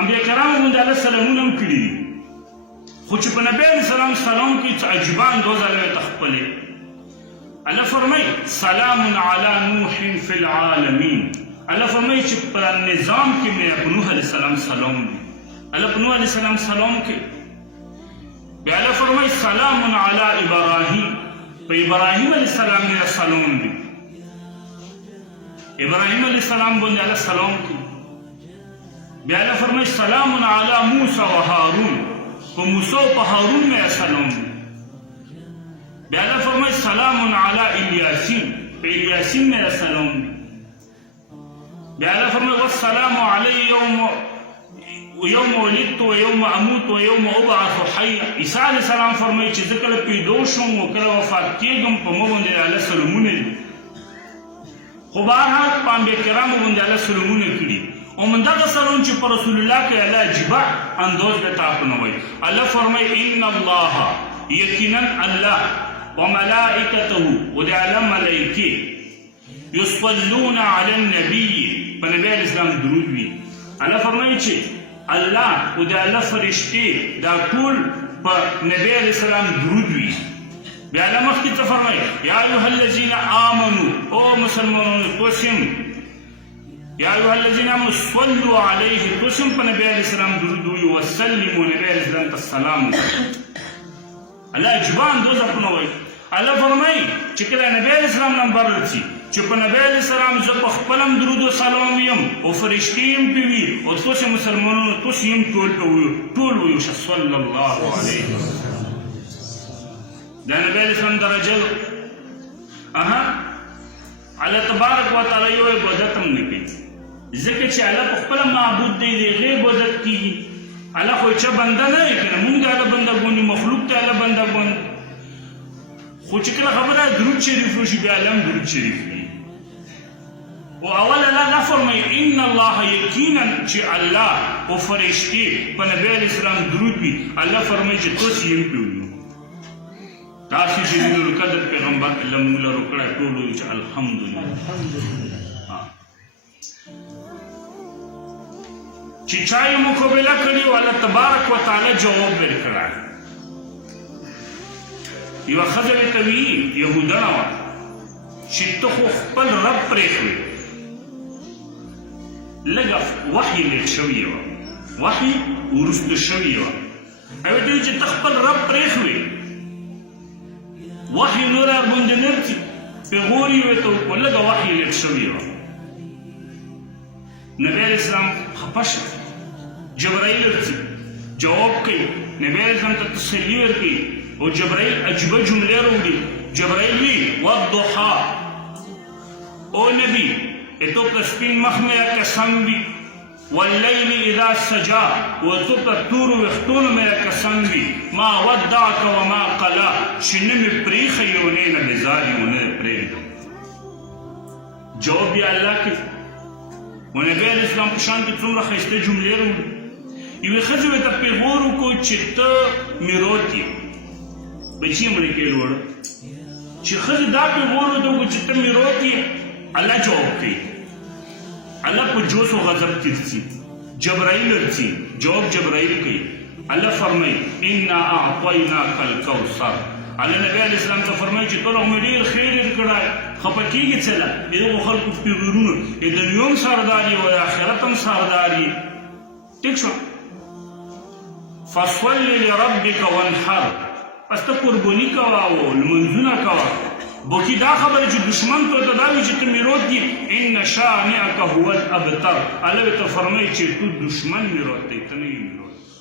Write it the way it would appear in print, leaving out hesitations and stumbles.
انبیا کرامو باندې الله سلامونه هم کړي دي خو چې په نبي علیه السلام سلام کې څه عجیبه اندازه له تخپلې الله فرمایي سلام علی نوح فی العالمین الله فرمایي چې په نظام کې مې په نوح علیه السلام سلام دی الله په نوح علیه السلام سلام کې بیا الله فرمایي سلام علی ابراهیم په ابراهیم علیه السلام مې سلام دی ابراهیم علیه السلام باندې الله سلام کوي بیا الله فرمایي سلام علی موسی و هارون په موسی او په هارون مې سلام دی بیا الله فرمایي سلام علی الیاسین په الیاسین مې سلام دی بیا الله فرمایي والسلام علی یوم ولدت و یوم اموت و یوم ابعث حیا عیسی علیه السلام فرمایي چې زه کله پیدا شوم او کله وفات کېږم په ما باندې الله سلامونه دي خو بهرحال په انبیا کرامو باندې الله سلامونه کړي او من دغه سلام چې په رسول الله کې الله عجیبه انداز به تعقلوي الله فرمایي ان الله یقینا الله وملائکته و د الله ملائکې یصلون علی النبی په نبی علیه السلام درود وي الله فرمایي چې الله او د الله فرشتې دا ټول په نبی علیه السلام درود وي بیا الله مخکې څه فرمایي یا ایها الذین آمنوا او مسلمانانو توسم یا ایها الذین آمنوا صلوا علیه توسم په نبی علیه السلام درود وي وسلموا نبی علیه السلام ته سلام الله عجیبه اندازه پنوي الله فرمایي چې کله نبی علیه السلام نمبر رسي چې په نبی علیه السلام زه په خپلم درود و سلام یم او فرشتې هم پې وي او تاسې مسلمانانو تاسې هم ټول ویو شه صلی الله علیه وسلم دا نبی علیه السلام درجه الله تبارک وتعالی یو عبادت هم نه کوي ځکه چې الله په خپله معبود دی د هغې عبادت کېږي الله خو چا بنده نه وي که نه مونږ د الله بندګان یو مخلوق د الله بندګان خو چې کله خبره درود شریف وشي بیا الله هم درود شریف وي و اول الله نه فرمایي ان الله یقینا چې الله او فرشتې په نبی علیه السلام درود وي الله فرمایي چې تاسې یې هم پرې ویو داسې جلیل القدر پیغمبر الله موږ له وکړی ټول ویو چې الحمدلله چې چا یې مقابله کړې وه الله تبارک وتعالی جواب ورکړی یوه ښځه ورته وایي یهودنه وه چې ته خو خپل رب پرېښوې لږه وحي لیک شوې وه وحي وروسته شوې وه هغې ورته وایي چې ته خپل رب پرېښوې وحي نور ورباندې نه ځي پیغور یې ورته وکړه لږه وحي لیک شوې وه نبی علیه السلام خفه شه جبرائیل ورځي جواب کوي نبی علیه السلام ته تسلي ورکوي او جبرائیل عجیبه جملې راوړي جبرائیل وی والضحا او نبی تو پر سپین مخ میں قسم بھی واللیل اذا سجا و تو پر تور وختون میں قسم بھی ما ودعك وما قلا شنم پریخی ونین بزاری ونین پریخ جواب بھی اللہ کی و نبی علیہ السلام پشان کی څومره ښایسته جملې راوړي یوې ښځې ورته پیغور وکړو چې ته میروت یې بچی مړه کې وروړه چې ښځې دا پیغور ورته وکړو چې ته میروت یې الله جواب کوي الله په جوش و غضب کې ځي جبرائیل ورځي جواب جبرائیل کوي الله فرمایي انا اعطیناک الکوثر الله نبی علیه السلام ته فرمایي چې ټول مې ډېر خیر یې کړی خفه کېږي څه ده د دغو خلکو پیغورونو د دنیا هم سردار یي او د آخرت هم سردار یي ټیک شو فصل لربک وانحر پس ته قرباني کوه او لمونځونه کوه بوکی دا خبره چې دشمن ته دا وي چې ته میروت دي ان شانئک هو الابتر الله ورته فرمایي چې تو دشمن میروت دی ته نه یې میروت